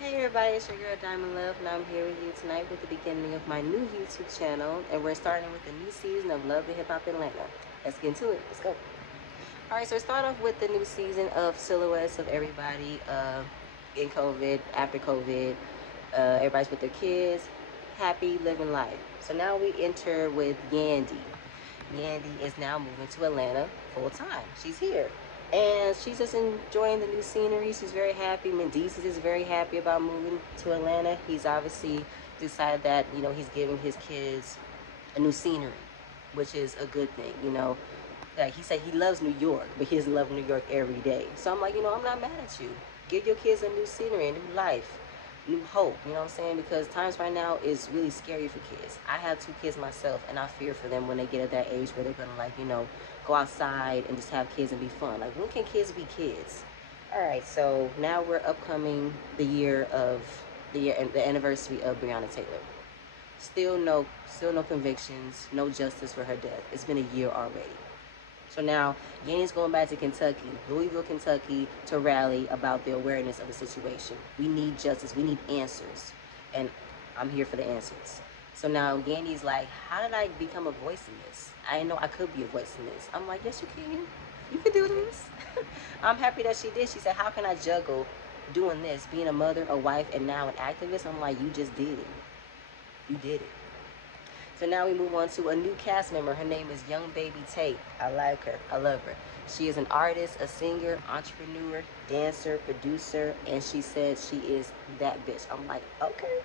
Hey everybody, it's your girl Diamond Love, and I'm here with you tonight with the beginning of my new YouTube channel, and we're starting with a new season of Love and Hip Hop Atlanta. Let's get into it. Let's go. All right, so we start off with the new season of silhouettes of everybody in COVID, after COVID. Everybody's with their kids, happy, living life. So now we enter with Yandy. Yandy is now moving to Atlanta full time. She's here. And she's just enjoying the new scenery. She's very happy. Mendeces is very happy about moving to Atlanta. He's obviously decided that, he's giving his kids a new scenery, which is a good thing, Like he said he loves New York, but he doesn't love New York every day. So I'm like, I'm not mad at you. Give your kids a new scenery, a new life, new hope, you know what I'm saying? Because times right now is really scary for kids. I have two kids myself, and I fear for them when they get at that age where they're gonna go outside and just have kids and be fun. Like, when can kids be kids? All right, so now we're upcoming the anniversary of Breonna Taylor. Still no convictions, no justice for her death. It's been a year already. So now Yandy's going back to Kentucky, Louisville, Kentucky, to rally about the awareness of the situation. We need justice. We need answers. And I'm here for the answers. So now Yandy's like, how did I become a voice in this? I didn't know I could be a voice in this. I'm like, yes, you can. You can do this. I'm happy that she did. She said, how can I juggle doing this, being a mother, a wife, and now an activist? I'm like, you just did it. You did it. So now we move on to a new cast member. Her name is Young Baby Tate. I like her. I love her. She is an artist, a singer, entrepreneur, dancer, producer, and she said she is that bitch. I'm like, okay.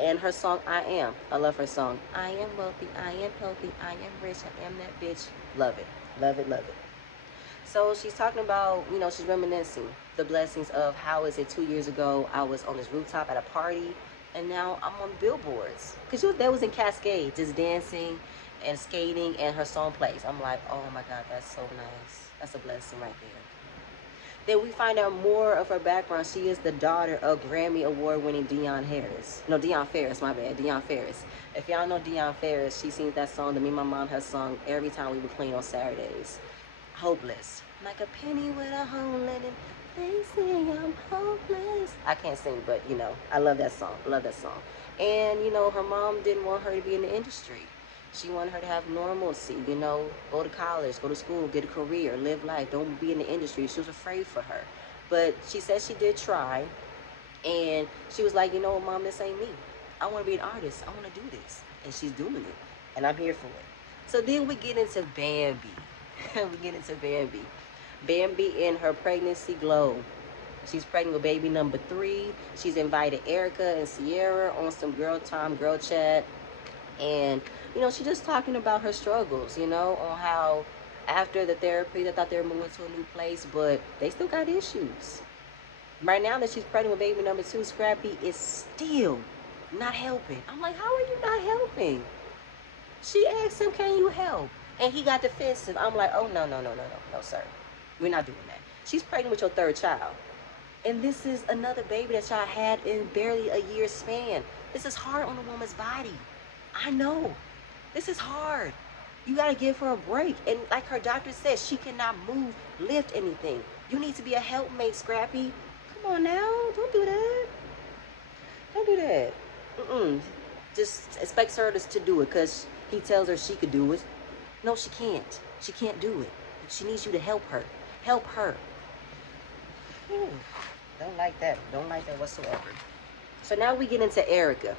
And her song, I Am. I love her song. I am wealthy, I am healthy, I am rich, I am that bitch. Love it. Love it, love it. So she's talking about, she's reminiscing the blessings of how is it 2 years ago I was on this rooftop at a party, and now I'm on billboards. Because that was in Cascade, just dancing and skating, and her song plays. I'm like, oh my God, that's so nice. That's a blessing right there. Then we find out more of her background. She is the daughter of Grammy Award-winning Deion Ferris, my bad, Deion Ferris. If y'all know Deion Ferris, she sings that song that me and my mom has sung every time we would clean on Saturdays. Hopeless. Like a penny with a hole in it. They say I'm hopeless. I can't sing, but I love that song. I love that song. And her mom didn't want her to be in the industry. She wanted her to have normalcy, go to college, go to school, get a career, live life, don't be in the industry. She was afraid for her. But she said she did try. And she was like, Mom, this ain't me. I want to be an artist. I want to do this. And she's doing it. And I'm here for it. So then we get into Bambi. We get into Bambi. Bambi in her pregnancy glow. She's pregnant with baby number 3. She's invited Erica and Sierra on some girl time, girl chat. And, she's just talking about her struggles, on how after the therapy, they thought they were moving to a new place, but they still got issues. Right now that she's pregnant with baby number 2, Scrappy is still not helping. I'm like, how are you not helping? She asked him, can you help? And he got defensive. I'm like, oh, no, sir. We're not doing that. She's pregnant with your 3rd child. And this is another baby that y'all had in barely a year's span. This is hard on a woman's body. I know. This is hard. You got to give her a break. And like her doctor said, she cannot move, lift anything. You need to be a helpmate, Scrappy. Come on now. Don't do that. Don't do that. Just expects her to do it because he tells her she could do it. No, she can't. She can't do it. She needs you to help her. Help her. Ooh, don't like that. Don't like that whatsoever. So now we get into Erica.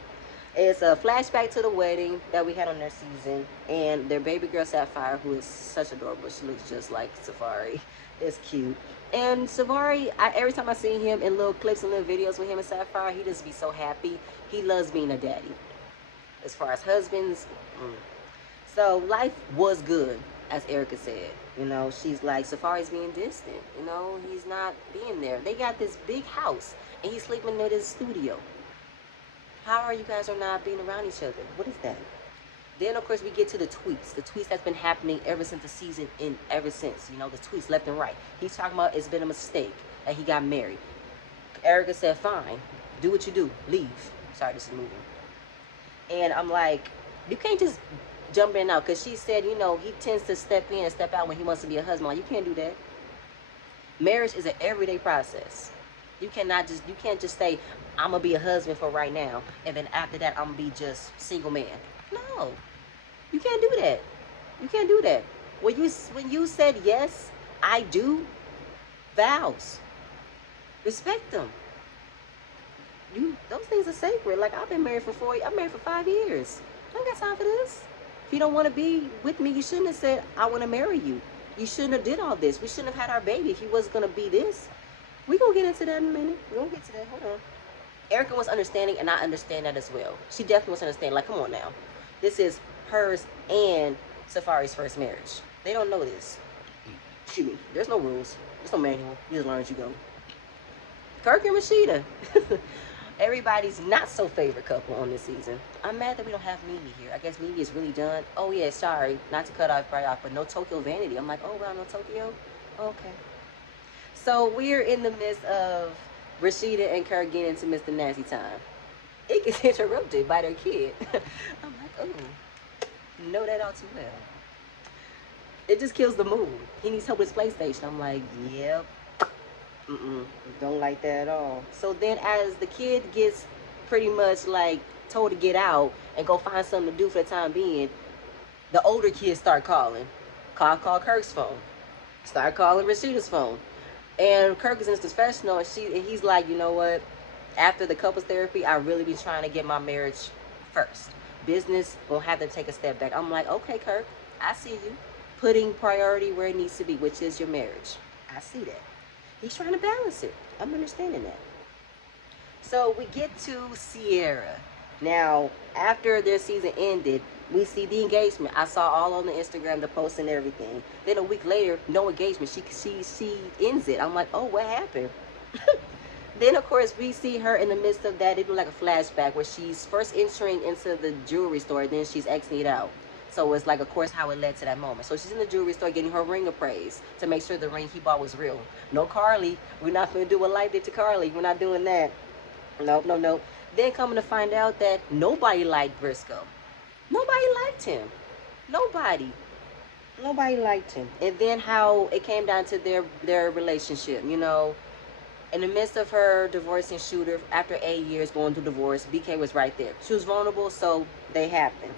It's a flashback to the wedding that we had on their season, and their baby girl Sapphire, who is such adorable. She looks just like Safari. It's cute. And Safari, every time I see him in little clips and little videos with him and Sapphire, he just be so happy. He loves being a daddy. As far as husbands, So life was good, as Erica said. She's like, Safari's being distant. He's not being there. They got this big house, and he's sleeping in his studio. How are you guys are not being around each other? What is that? Then, of course, we get to the tweets. The tweets that's been happening ever since the season, the tweets left and right. He's talking about it's been a mistake that he got married. Erica said, fine, do what you do, leave. Sorry, this is moving. And I'm like, you can't just jump in and out, because she said, he tends to step in and step out when he wants to be a husband. Like, you can't do that. Marriage is an everyday process. You can't just say, I'm gonna be a husband for right now, and then after that I'm gonna be just single man. No, you can't do that. You can't do that. When you said yes, I do, vows, respect them. Those things are sacred. Like, I've been married for I'm married for 5 years. I ain't got time for this. If you don't want to be with me, you shouldn't have said I want to marry you. You shouldn't have did all this. We shouldn't have had our baby if you wasn't gonna be this. We gonna get into that in a minute. We gonna get to that. Hold on. Erica was understanding, and I understand that as well. She definitely was understanding. Like, come on now, this is hers and Safari's first marriage. They don't know this. Excuse me. There's no rules. There's no manual. You just learn as you go. Kirk and Rashida. Everybody's not so favorite couple on this season. I'm mad that we don't have Mimi here. I guess Mimi is really done. Oh yeah, sorry, not to cut off right off, but no Tokyo Vanity. I'm like, oh wow, no Tokyo? Okay. So we're in the midst of Rashida and Kirk getting into Mr. Nasty time. It gets interrupted by their kid. I'm like, oh, know that all too well. It just kills the mood. He needs help with his PlayStation. I'm like, yep. Don't like that at all. So then as the kid gets pretty much like told to get out and go find something to do for the time being, the older kids start calling. Call Kirk's phone. Start calling Rashida's phone. And Kirk is in his confessional, and he's like, you know what? After the couples therapy, I really be trying to get my marriage first. Business gonna have to take a step back. I'm like, okay, Kirk, I see you. Putting priority where it needs to be, which is your marriage. I see that. He's trying to balance it. I'm understanding that. So we get to Sierra. Now, after their season ended, we see the engagement. I saw all on the Instagram, the posts and everything. Then a week later, no engagement. She ends it. I'm like, oh, what happened? Then, of course, we see her in the midst of that. It looked like a flashback where she's first entering into the jewelry store, then she's exiting out. So it's like, of course, how it led to that moment. So she's in the jewelry store getting her ring appraised to make sure the ring he bought was real. No Carly. We're not going to do what Life did to Carly. We're not doing that. Nope, no, no. Then coming to find out that nobody liked Briscoe. Nobody liked him. Nobody liked him. And then how it came down to their relationship, you know. In the midst of her divorcing Shooter, after 8 years going through divorce, BK was right there. She was vulnerable, so they happened.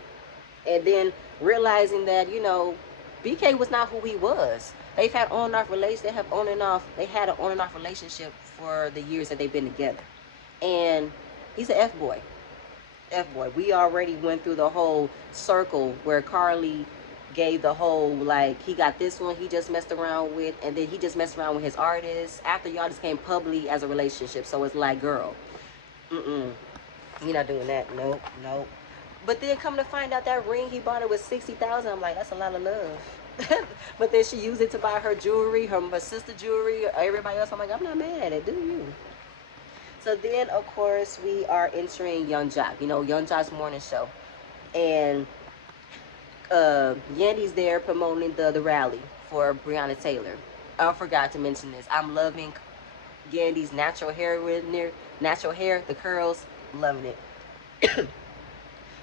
And then realizing that, you know, BK was not who he was. They've had on and off relations. They had an on and off relationship for the years that they've been together. And he's an F-boy. F-boy. We already went through the whole circle where Carly gave the whole, like, he got this one he just messed around with, and then he just messed around with his artist after y'all just came publicly as a relationship. So it's like, girl, you're not doing that. Nope, nope. But then come to find out that ring he bought her was $60,000. I'm like, that's a lot of love. But then she used it to buy her jewelry, her sister jewelry, everybody else. I'm like, I'm not mad at it. Do you? So then, of course, we are entering Young Jock. You know, Young Jock's morning show. And Yandy's there promoting the rally for Breonna Taylor. I forgot to mention this. I'm loving Yandy's natural hair, the curls. Loving it.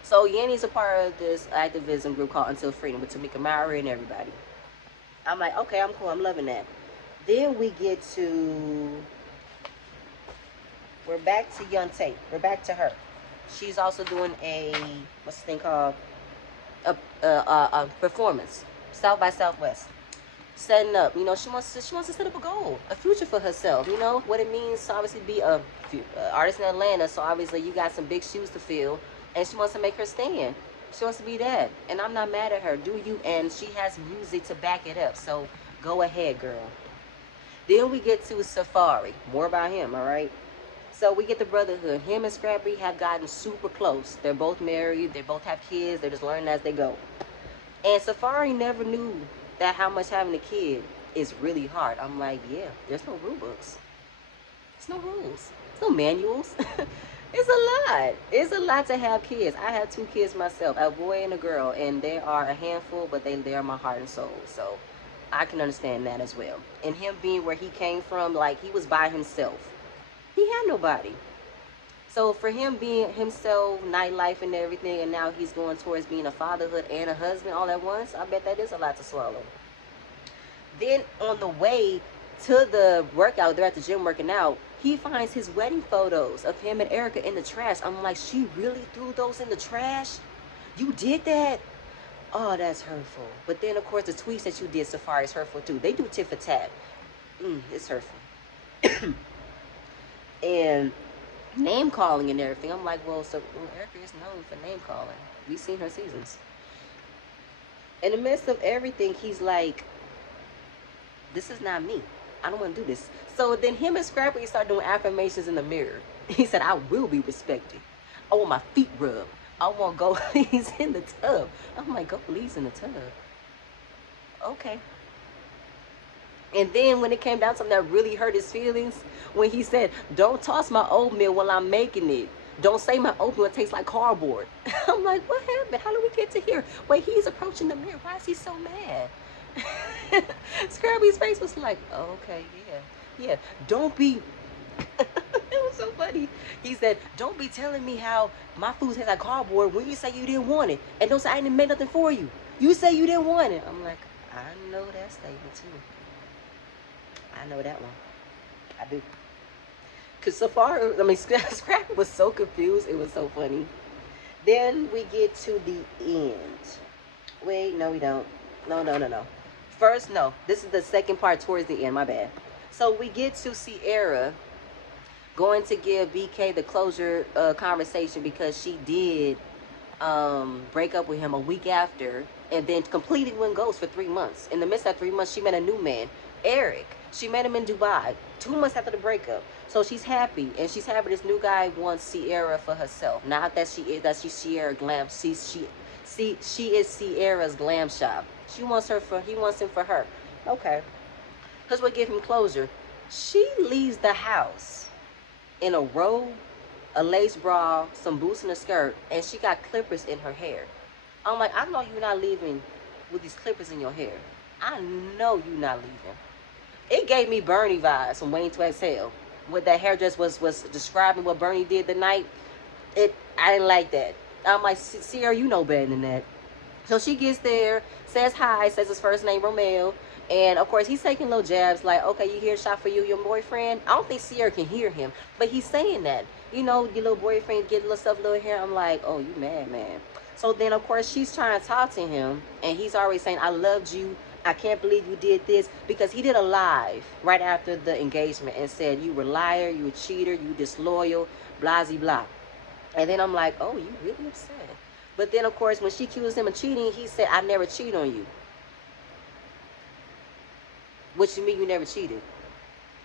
So Yandy's a part of this activism group called Until Freedom with Tamika Mallory and everybody. I'm like, okay, I'm cool. I'm loving that. Then we get to, we're back to Young Tate. We're back to her. She's also doing what's the thing called? A performance. South by Southwest. Setting up, you know, she wants to set up a goal, a future for herself. You know what it means to obviously be a artist in Atlanta. So obviously you got some big shoes to fill. And she wants to make her stand. She wants to be that. And I'm not mad at her. Do you? And she has music to back it up. So go ahead, girl. Then we get to Safari. More about him, all right? So we get the brotherhood. Him and Scrappy have gotten super close. They're both married. They both have kids. They're just learning as they go. And Safari never knew that how much having a kid is really hard. I'm like, yeah, there's no rule books. There's no rules. There's no manuals. It's a lot. It's a lot to have kids. I have 2 kids myself, a boy and a girl, and they are a handful, but they are my heart and soul. So I can understand that as well. And him being where he came from, like, he was by himself. He had nobody. So for him being himself, nightlife and everything, and now he's going towards being a fatherhood and a husband all at once, I bet that is a lot to swallow. Then on the way to the workout, they're at the gym working out, he finds his wedding photos of him and Erica in the trash. I'm like, she really threw those in the trash? You did that? Oh, that's hurtful. But then, of course, the tweets that you did, Safari, is hurtful too. They do tit for tat. It's hurtful. And name calling and everything. I'm like, well, Erica is known for name calling. We've seen her seasons. In the midst of everything, he's like, this is not me. I don't want to do this. So then him and Scrappy start doing affirmations in the mirror. He said, I will be respected. I want my feet rubbed. I want goalies in the tub. I'm like, goalies in the tub? Okay. And then when it came down to something that really hurt his feelings, when he said, don't toss my oatmeal while I'm making it. Don't say my oatmeal tastes like cardboard. I'm like, what happened? How did we get to here? Wait, he's approaching the mirror. Why is he so mad? Scrappy's face was like, oh, okay, yeah. Don't be... It was so funny. He said, don't be telling me how my food tastes like cardboard when you say you didn't want it. And don't say I didn't make nothing for you. You say you didn't want it. I'm like, I know that statement too. I know that one. I do. Because Scrappy was so confused. It was so funny. Then we get to the end. Wait, no, we don't. No. First, no. This is the second part towards the end. My bad. So we get to Sierra going to give BK the closure conversation because she did break up with him a week after and then completely went ghost for 3 months. In the midst of 3 months, she met a new man, Eric. She met him in Dubai 2 months after the breakup. So she's happy, and she's happy this new guy wants Sierra for herself. Not that she's Sierra glam. She is Sierra's glam shop. He wants him for her. Okay. Because we'll give him closure. She leaves the house in a robe, a lace bra, some boots and a skirt, and she got clippers in her hair. I'm like, I know you're not leaving with these clippers in your hair. I know you're not leaving. It gave me Bernie vibes from Waiting to Exhale. What that hairdress was describing what Bernie did the night. I didn't like that. I'm like, Sierra, you know better than that. So she gets there, says hi, says his first name Romeo, and of course he's taking little jabs like, okay, you hear a shot for you, your boyfriend. I don't think Sierra can hear him, but he's saying that. You know, your little boyfriend get little stuff, little hair. I'm like, oh, you mad, man. So then of course she's trying to talk to him, and he's already saying, I loved you. I can't believe you did this, because he did a live right after the engagement and said you were a liar, you a cheater, you disloyal, blah, blah, blah. And then I'm like, oh, you really upset. But then, of course, when she accused him of cheating, he said, I never cheat on you. What you mean you never cheated?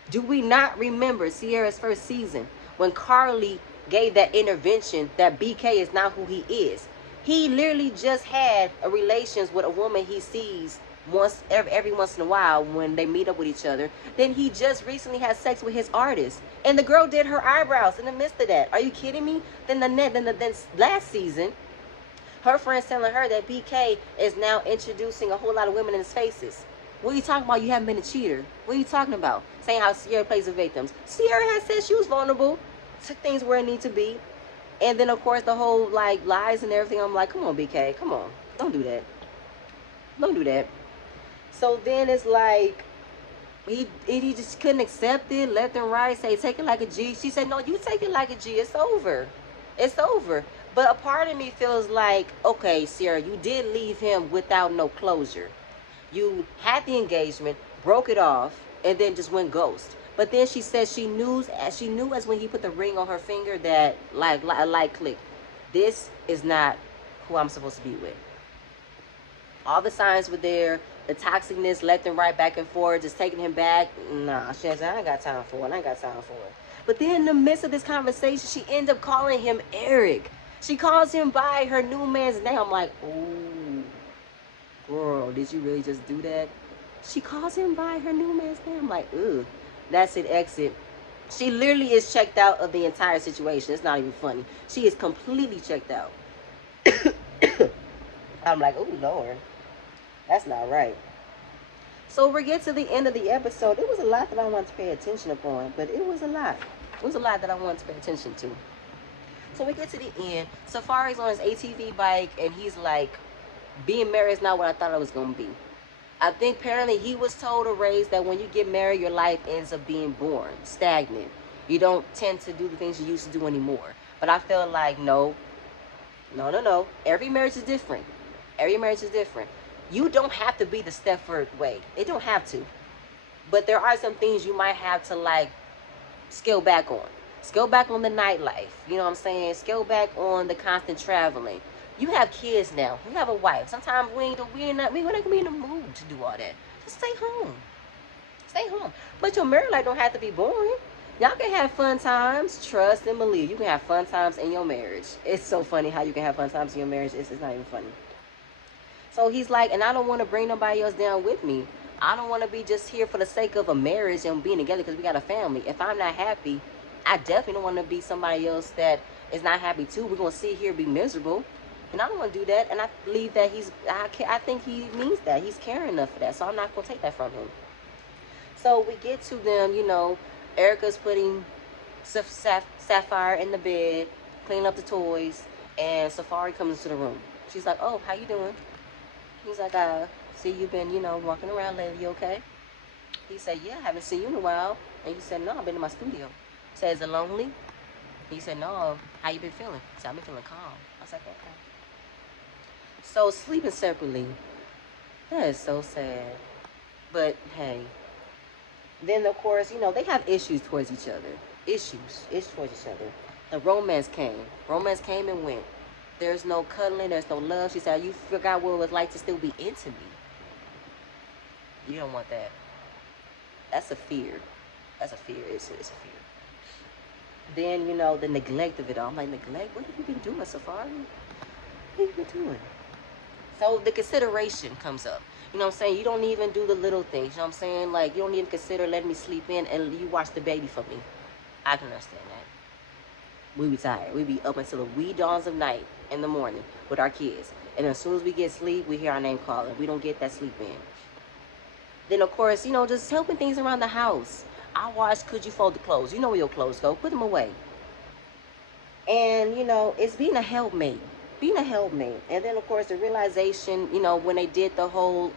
Do we not remember Sierra's first season when Carly gave that intervention that BK is not who he is? He literally just had a relations with a woman he sees every once in a while when they meet up with each other. Then he just recently had sex with his artist, and the girl did her eyebrows in the midst of that. Are you kidding me? Then last season, her friend's telling her that BK is now introducing a whole lot of women in his faces. What are you talking about? You haven't been a cheater. What are you talking about? Saying how Sierra plays the victims. Sierra has said she was vulnerable, took things where it need to be. And then, of course, the whole, like, lies and everything. I'm like, come on, BK. Come on. Don't do that. Don't do that. So then it's like, he just couldn't accept it, left and right, say, take it like a G. She said, no, you take it like a G. It's over. It's over. But a part of me feels like, okay, Sierra, you did leave him without no closure. You had the engagement, broke it off, and then just went ghost. But then she said she knew as when he put the ring on her finger that a light clicked. This is not who I'm supposed to be with. All the signs were there. The toxicness left and right, back and forth, just taking him back. Nah, she said, I ain't got time for it. But then in the midst of this conversation, she ended up calling him Eric. She calls him by her new man's name. I'm like, ooh, girl, did you really just do that? She calls him by her new man's name. I'm like, ugh, that's it, exit. She literally is checked out of the entire situation. It's not even funny. She is completely checked out. I'm like, oh, Lord. That's not right. So we get to the end of the episode. It was a lot that I wanted to pay attention upon, but it was a lot. It was a lot that I wanted to pay attention to. So we get to the end. Safari's on his ATV bike, and he's like, being married is not what I thought it was going to be. I think apparently he was told or raised that when you get married, your life ends up being boring, stagnant. You don't tend to do the things you used to do anymore. But I feel like, no, no, no, no. Every marriage is different. Every marriage is different. You don't have to be the Stepford way. It don't have to. But there are some things you might have to, like, scale back on. Scale back on the nightlife. You know what I'm saying? Scale back on the constant traveling. You have kids now. You have a wife. Sometimes we ain't gonna be in the mood to do all that. Just stay home. Stay home. But your marriage life don't have to be boring. Y'all can have fun times. Trust and believe. You can have fun times in your marriage. It's so funny how you can have fun times in your marriage. It's not even funny. So he's like, and I don't want to bring nobody else down with me. I don't want to be just here for the sake of a marriage and being together because we got a family. If I'm not happy, I definitely don't want to be somebody else that is not happy too. We're going to sit here and be miserable. And I don't want to do that. And I believe that I think he means that. He's caring enough for that. So I'm not going to take that from him. So we get to them, you know, Erica's putting Sapphire in the bed, cleaning up the toys, and Safari comes into the room. She's like, oh, how you doing? He's like, see, you've been, you know, walking around lately, you okay? He said, yeah, I haven't seen you in a while. And he said, no, I've been in my studio. He said, is it lonely? He said, no, how you been feeling? He said, I've been feeling calm. I was like, okay. So sleeping separately, that is so sad. But hey, then of course, you know, they have issues towards each other. Issues towards each other. The romance came. Romance came and went. There's no cuddling, there's no love. She said, you forgot what it was like to still be into me. You don't want that. That's a fear. That's a fear. It's a fear. Then, you know, the neglect of it all. I'm like, neglect? What have you been doing, Safari? What have you been doing? So the consideration comes up. You know what I'm saying? You don't even do the little things. You know what I'm saying? Like, you don't even consider letting me sleep in and you watch the baby for me. I can understand that. We be tired. We be up until the wee dawns of night in the morning with our kids. And as soon as we get sleep, we hear our name calling. We don't get that sleep in. Then, of course, you know, just helping things around the house. I watch Could You Fold the Clothes? You know where your clothes go. Put them away. And, you know, it's being a helpmate. Being a helpmate. And then, of course, the realization, you know, when they did the whole,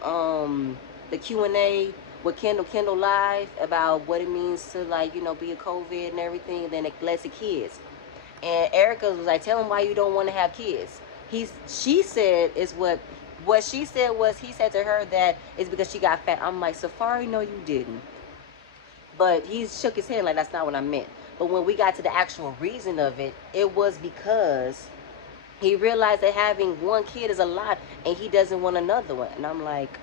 the Q&A with Kendall Live about what it means to, like, you know, be a COVID and everything. And then it led to kids. And Erica was like, tell him why you don't want to have kids. She said is what she said was, he said to her that it's because she got fat. I'm like, Safari, no, you didn't. But he shook his head like, that's not what I meant. But when we got to the actual reason of it, it was because he realized that having one kid is a lot and he doesn't want another one. And I'm like,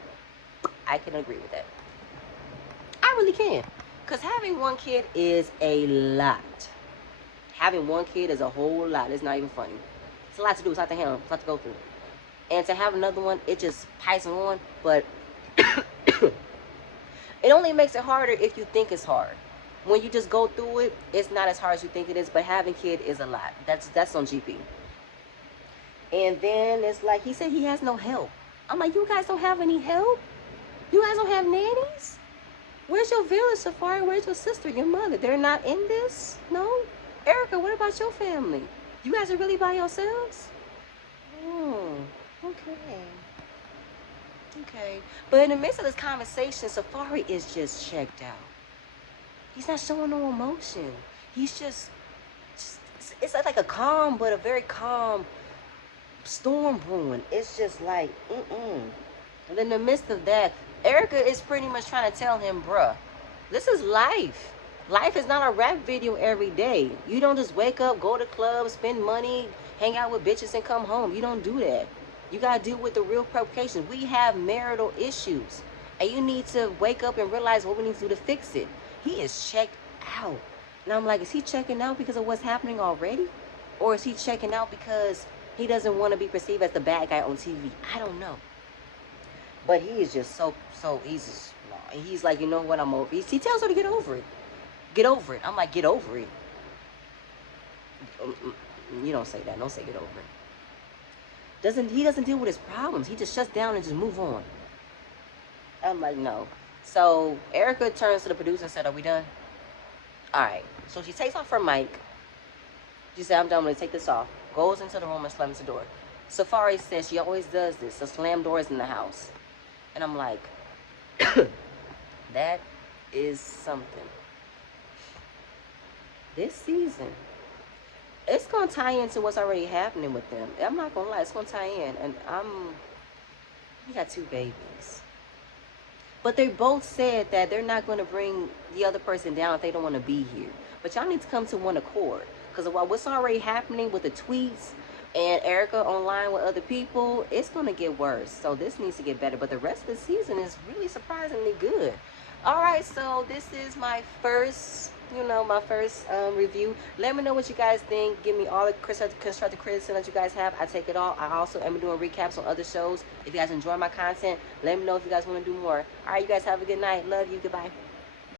I can agree with that. I really can. Because having one kid is a lot. Having one kid is a whole lot. It's not even funny. It's a lot to do. It's a lot to handle. It's a lot to go through. And to have another one, it just piles on. But it only makes it harder if you think it's hard. When you just go through it, it's not as hard as you think it is. But having kid is a lot. That's on GP. And then it's like, he said he has no help. I'm like, you guys don't have any help? You guys don't have nannies? Where's your village, Safari? Where's your sister, your mother? They're not in this? No? Erica, what about your family? You guys are really by yourselves? Oh, okay. Okay. But in the midst of this conversation, Safari is just checked out. He's not showing no emotion. He's just it's like a calm, but a very calm storm brewing. It's just like, And in the midst of that, Erica is pretty much trying to tell him, bruh, this is life. Life is not a rap video every day. You don't just wake up, go to clubs, spend money, hang out with bitches and come home. You don't do that. You got to deal with the real provocations. We have marital issues. And you need to wake up and realize what we need to do to fix it. He is checked out. And I'm like, is he checking out because of what's happening already? Or is he checking out because he doesn't want to be perceived as the bad guy on TV? I don't know. But he is just so he's just, he's like, you know what, I'm over it. He tells her to get over it. Get over it. I'm like, get over it. You don't say that. Don't say get over it. He doesn't deal with his problems. He just shuts down and just move on. I'm like, no. So Erica turns to the producer and said, are we done? All right. So she takes off her mic. She said, I'm done. I'm going to take this off. Goes into the room and slams the door. Safari says she always does this. So slam doors in the house. And I'm like, that is something. this season, it's gonna tie into what's already happening with them. I'm not gonna lie, it's gonna tie in. And we got 2 babies. But they both said that they're not gonna bring the other person down if they don't wanna be here. But y'all need to come to one accord. Because while what's already happening with the tweets and Erica online with other people, it's gonna get worse. So this needs to get better. But the rest of the season is really surprisingly good. Alright, so this is my first, my first review. Let me know what you guys think. Give me all the constructive criticism that you guys have. I take it all. I also am doing recaps on other shows. If you guys enjoy my content, let me know if you guys want to do more. Alright, you guys have a good night. Love you. Goodbye.